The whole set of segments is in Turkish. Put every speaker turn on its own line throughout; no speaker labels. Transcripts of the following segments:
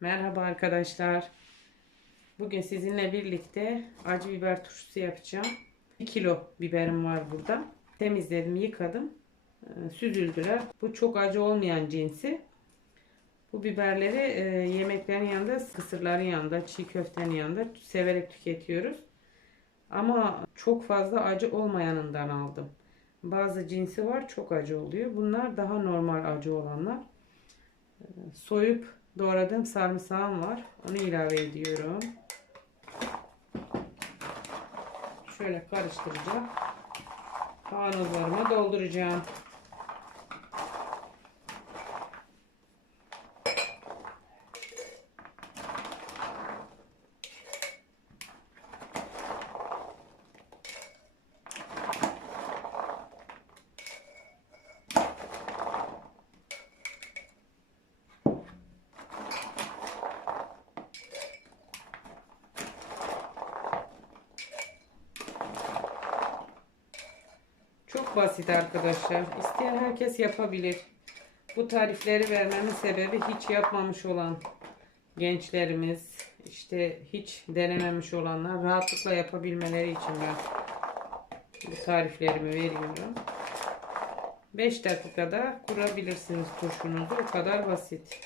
Merhaba arkadaşlar. Bugün sizinle birlikte acı biber turşusu yapacağım. 1 kilo biberim var burada. Temizledim, yıkadım. Ee, Süzüldüler. Bu çok acı olmayan cinsi. Bu biberleri e, yemeklerin yanında, kısırların yanında, çiğ köftenin yanında severek tüketiyoruz. Ama çok fazla acı olmayanından aldım. Bazı cinsi var çok acı oluyor. Bunlar daha normal acı olanlar. Ee, Soyup doğradığım sarımsağım var. Onu ilave ediyorum. Şöyle karıştıracağım. Kavanozlarıma dolduracağım. Basit arkadaşlar. İsteyen herkes yapabilir. Bu tarifleri vermemin sebebi hiç yapmamış olan gençlerimiz, işte hiç denememiş olanlar rahatlıkla yapabilmeleri için ben bu tariflerimi veriyorum. 5 dakikada kurabilirsiniz turşunuzu. O kadar basit.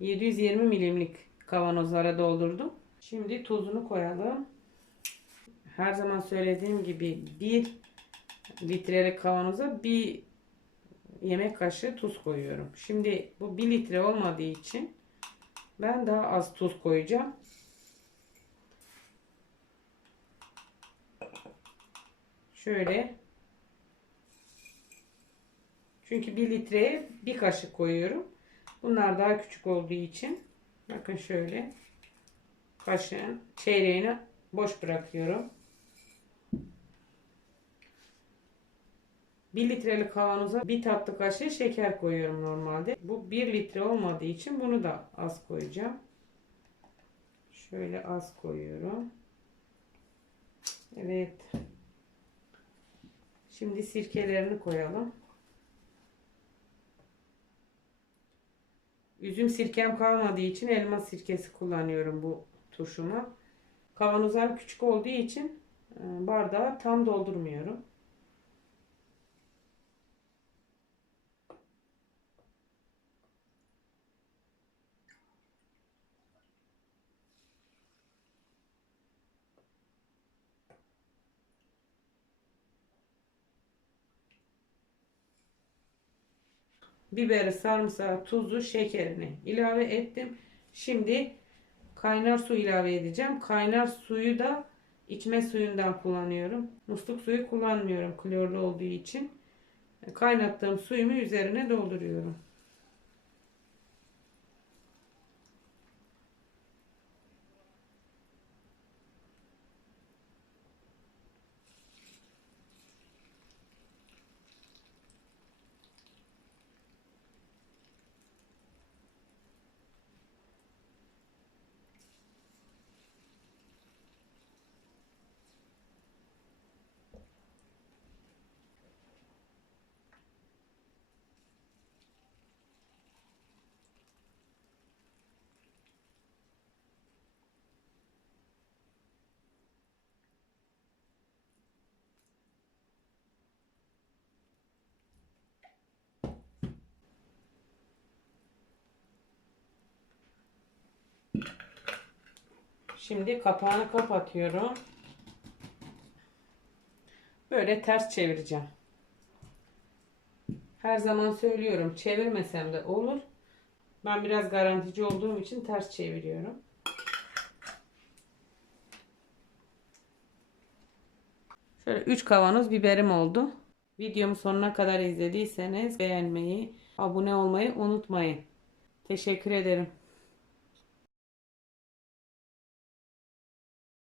...720 milimlik kavanozlara doldurdum. Şimdi tuzunu koyalım. Her zaman söylediğim gibi bir litrelik kavanoza bir yemek kaşığı tuz koyuyorum. Şimdi bu bir litre olmadığı için ben daha az tuz koyacağım. Şöyle. Çünkü bir litreye bir kaşık koyuyorum. Bunlar daha küçük olduğu için bakın şöyle kaşığın çeyreğini boş bırakıyorum. 1 litrelik kavanoza bir tatlı kaşığı şeker koyuyorum normalde. Bu 1 litre olmadığı için bunu da az koyacağım. Şöyle az koyuyorum. Evet. Şimdi sirkelerini koyalım. Üzüm sirkem kalmadığı için elma sirkesi kullanıyorum bu turşuma. Kavanozlar küçük olduğu için e, bardağı tam doldurmuyorum. Biberi, sarımsağı, tuzu, şekerini ilave ettim. Şimdi kaynar su ilave edeceğim. Kaynar suyu da içme suyundan kullanıyorum. Musluk suyu kullanmıyorum klorlu olduğu için. Kaynattığım suyumu üzerine dolduruyorum. Şimdi kapağını kapatıyorum. Böyle ters Ben biraz garantici olduğum için ters çeviriyorum. Şöyle 3 kavanoz biberim oldu. Videomu sonuna kadar izlediyseniz beğenmeyi, abone olmayı unutmayın. Teşekkür ederim.